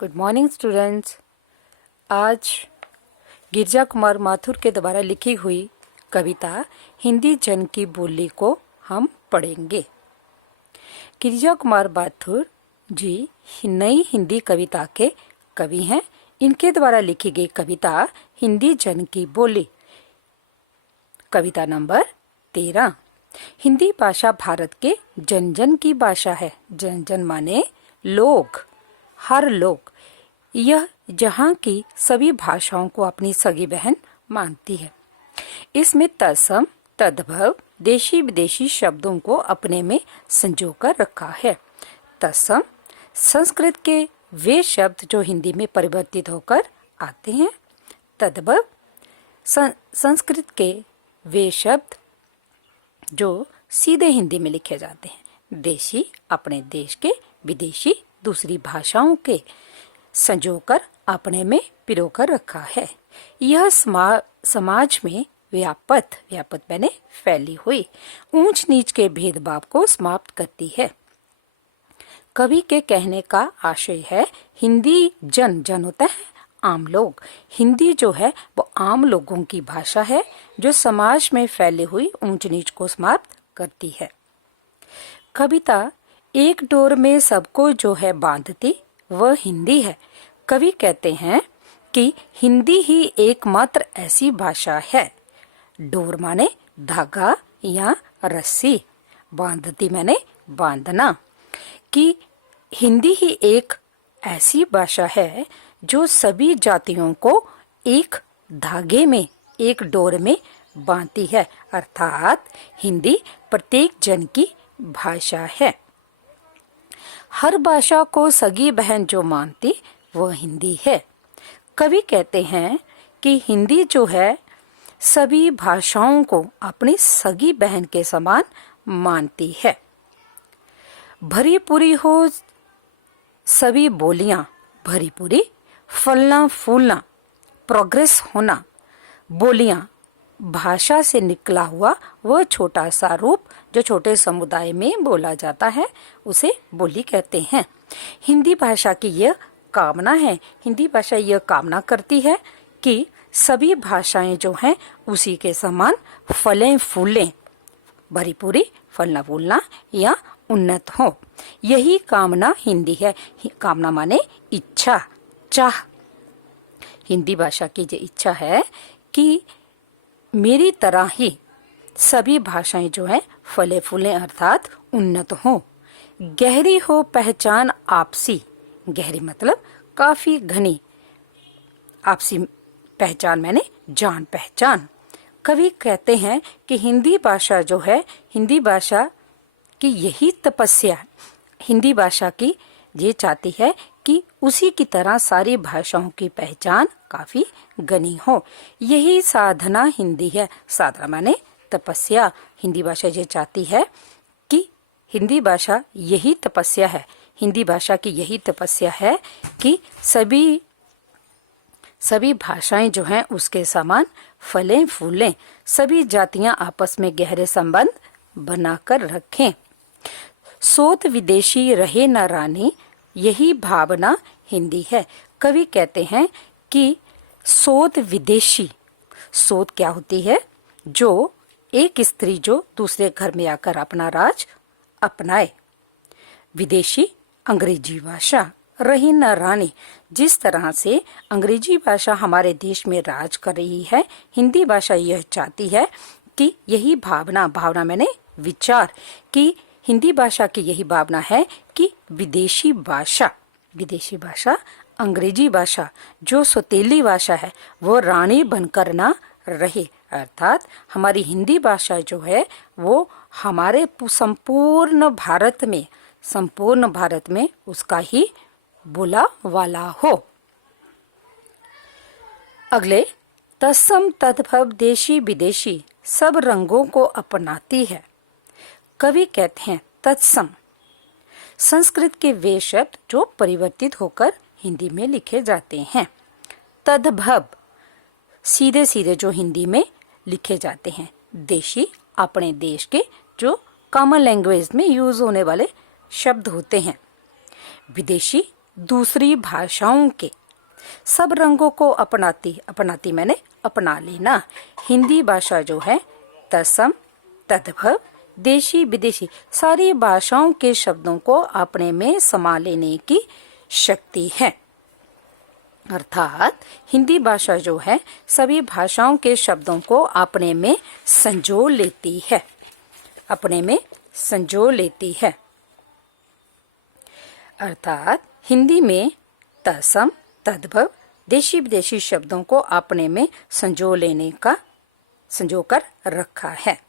Good morning students. आज गिरजा कुमार माथुर के द्वारा लिखी हुई कविता हिंदी जन की बोली को हम पढ़ेंगे। गिरजा कुमार माथुर जी नई हिंदी कविता के कवि हैं। इनके द्वारा लिखी गई कविता हिंदी जन की बोली, कविता नंबर 13। हिंदी भाषा भारत के जन जन की भाषा है। जन जन माने लोग, हर लोग। यह जहाँ की सभी भाषाओं को अपनी सगी बहन मानती है। इसमें तत्सम तद्भव देशी विदेशी शब्दों को अपने में संजोकर रखा है। तत्सम संस्कृत के वे शब्द जो हिंदी में परिवर्तित होकर आते हैं। तद्भव संस्कृत के वे शब्द जो सीधे हिंदी में लिखे जाते हैं। देशी अपने देश के, विदेशी दूसरी भाषाओं के संजोकर अपने में पिरोकर रखा है। यह समाज में व्यापत मैंने फैली हुई ऊंच नीच के भेदभाव को समाप्त करती है। कवि के कहने का आशय है हिंदी जन होता है आम लोग। हिंदी जो है वो आम लोगों की भाषा है जो समाज में फैली हुई ऊंच नीच को समाप्त करती है। कविता एक डोर में सबको जो है बांधती वह हिंदी है। कवि कहते हैं कि हिंदी ही एकमात्र ऐसी भाषा है। डोर माने धागा या रस्सी, बांधती माने बांधना, कि हिंदी ही एक ऐसी भाषा है जो सभी जातियों को एक धागे में, एक डोर में बांधती है। अर्थात हिंदी प्रत्येक जन की भाषा है। हर भाषा को सगी बहन जो मानती वह हिंदी है। कवि कहते हैं कि हिंदी जो है सभी भाषाओं को अपनी सगी बहन के समान मानती है। भरी पूरी हो सभी बोलियां, भरी पूरी, फलना फूलना, प्रोग्रेस होना, बोलियां भाषा से निकला हुआ वह छोटा सा रूप जो छोटे समुदाय में बोला जाता है उसे बोली कहते हैं। हिंदी भाषा की यह कामना है, हिंदी भाषा यह कामना करती है कि सभी भाषाएं जो हैं उसी के समान फलें फूलें, भरी पूरी, फलना फूलना या उन्नत हो। यही कामना हिंदी है। कामना माने इच्छा, चाह। हिंदी भाषा की जो इच्छा है कि मेरी तरह ही सभी भाषाएं जो है फले फूले अर्थात उन्नत हो। गहरी हो पहचान आपसी, गहरी मतलब काफी घनी, आपसी पहचान मैंने जान पहचान। कवि कहते हैं कि हिंदी भाषा जो है, हिंदी भाषा की यही तपस्या, हिंदी भाषा की ये चाहती है कि उसी की तरह सारी भाषाओं की पहचान काफी घनी हो। यही साधना हिंदी है। साधना माने तपस्या। हिंदी भाषा ये चाहती है कि हिंदी भाषा यही तपस्या है, हिंदी भाषा की यही तपस्या है कि सभी भाषाएं जो हैं उसके समान फलें फूलें, सभी जातियां आपस में गहरे संबंध बनाकर रखें। सोत विदेशी रहे न रानी, यही भावना हिंदी है। कवि कहते हैं कि सोत विदेशी, सोत क्या होती है? जो एक स्त्री जो दूसरे घर में आकर अपना राज अपनाए। विदेशी अंग्रेजी भाषा, रही न रानी, जिस तरह से अंग्रेजी भाषा हमारे देश में राज कर रही है, हिंदी भाषा यह चाहती है कि यही भावना मैंने विचार, कि हिंदी भाषा की यही भावना है कि विदेशी भाषा अंग्रेजी भाषा जो सौतेली भाषा है वो रानी बनकर ना रहे। अर्थात हमारी हिंदी भाषा जो है वो हमारे संपूर्ण भारत में उसका ही बोला वाला हो। अगले, तत्सम तद्भव देशी विदेशी सब रंगों को अपनाती है। कवि कहते हैं तत्सम संस्कृत के वे शब्द जो परिवर्तित होकर हिंदी में लिखे जाते हैं। तद्भव सीधे सीधे जो हिंदी में लिखे जाते हैं। देशी अपने देश के जो कॉमन लैंग्वेज में यूज होने वाले शब्द होते हैं। विदेशी दूसरी भाषाओं के सब रंगों को अपनाती मैंने अपना लेना। हिंदी भाषा जो है तत्सम तद्भव देशी विदेशी सारी भाषाओं के शब्दों को अपने में समा लेने की शक्ति है। अर्थात हिंदी भाषा जो है सभी भाषाओं के शब्दों को अपने में संजो लेती है, अपने में संजो लेती है। अर्थात हिंदी में तत्सम तद्भव देशी विदेशी शब्दों को अपने में संजो कर रखा है।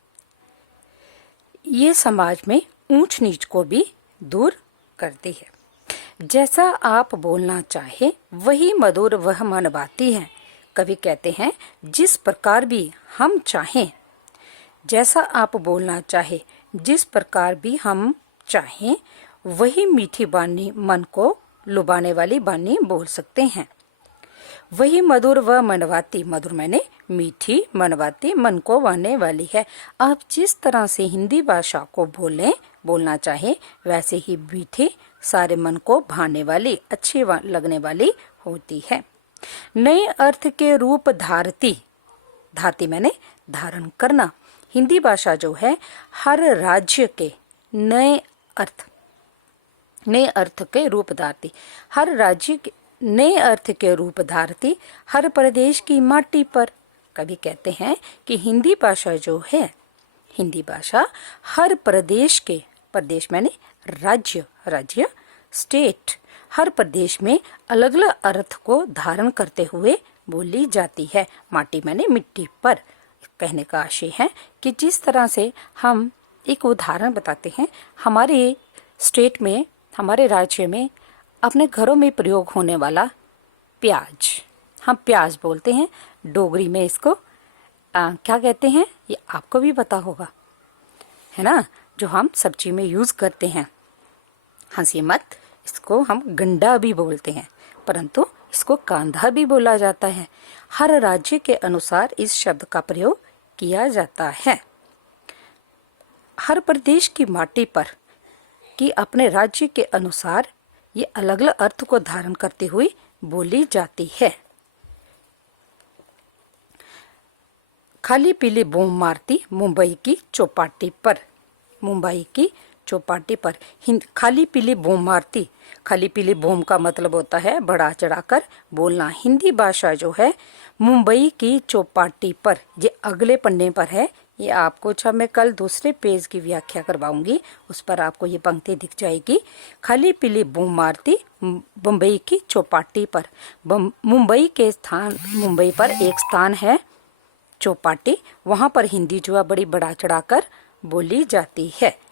ये समाज में ऊंच नीच को भी दूर करती है। जैसा आप बोलना चाहे वही मधुर वह मन बाती है। कवि कहते हैं जिस प्रकार भी हम चाहें, जैसा आप बोलना चाहे जिस प्रकार भी हम चाहें वही मीठी बानी मन को लुभाने वाली बानी बोल सकते हैं। वही मधुर व मनवाती, मधुर मैंने मीठी, मनवाती मन को भाने वाली है। आप जिस तरह से हिंदी भाषा को बोलना चाहे वैसे ही मीठी, सारे मन को भाने वाली, अच्छी लगने वाली होती है। नए अर्थ के रूप धारती मैंने धारण करना। हिंदी भाषा जो है हर राज्य के नए अर्थ के रूप धारती, हर राज्य के नए अर्थ के रूप धारती, हर प्रदेश की माटी पर। कभी कहते हैं कि हिंदी भाषा जो है, हिंदी भाषा हर प्रदेश के, प्रदेश मैंने राज्य स्टेट, हर प्रदेश में अलग अलग अर्थ को धारण करते हुए बोली जाती है। माटी मैंने मिट्टी पर। कहने का आशय है कि जिस तरह से हम एक उदाहरण बताते हैं, हमारे स्टेट में, हमारे राज्य में अपने घरों में प्रयोग होने वाला प्याज, हम प्याज बोलते हैं, डोगरी में इसको क्या कहते हैं ये आपको भी पता होगा, है ना, जो हम सब्जी में यूज करते हैं। हंसी मत, इसको हम गंडा भी बोलते हैं, परंतु इसको कांधा भी बोला जाता है। हर राज्य के अनुसार इस शब्द का प्रयोग किया जाता है। हर प्रदेश की माटी पर कि अपने राज्य के अनुसार ये अलग अलग अर्थ को धारण करते हुए बोली जाती है। खाली पीली बूम मारती मुंबई की चौपाटी पर, मुंबई की चौपाटी पर। खाली पीली बूम मारती, खाली पीली बूम का मतलब होता है बढ़ा चढ़ाकर बोलना। हिंदी भाषा जो है मुंबई की चौपाटी पर, ये अगले पन्ने पर है। ये आपको जब मैं कल दूसरे पेज की व्याख्या करवाऊंगी उस पर आपको ये पंक्ति दिख जाएगी। खाली पीली बूम मारती मुंबई की चौपाटी पर। मुंबई पर एक स्थान है चौपाटी, वहां पर हिंदी जो है बड़ी बढ़ा चढ़ाकर बोली जाती है।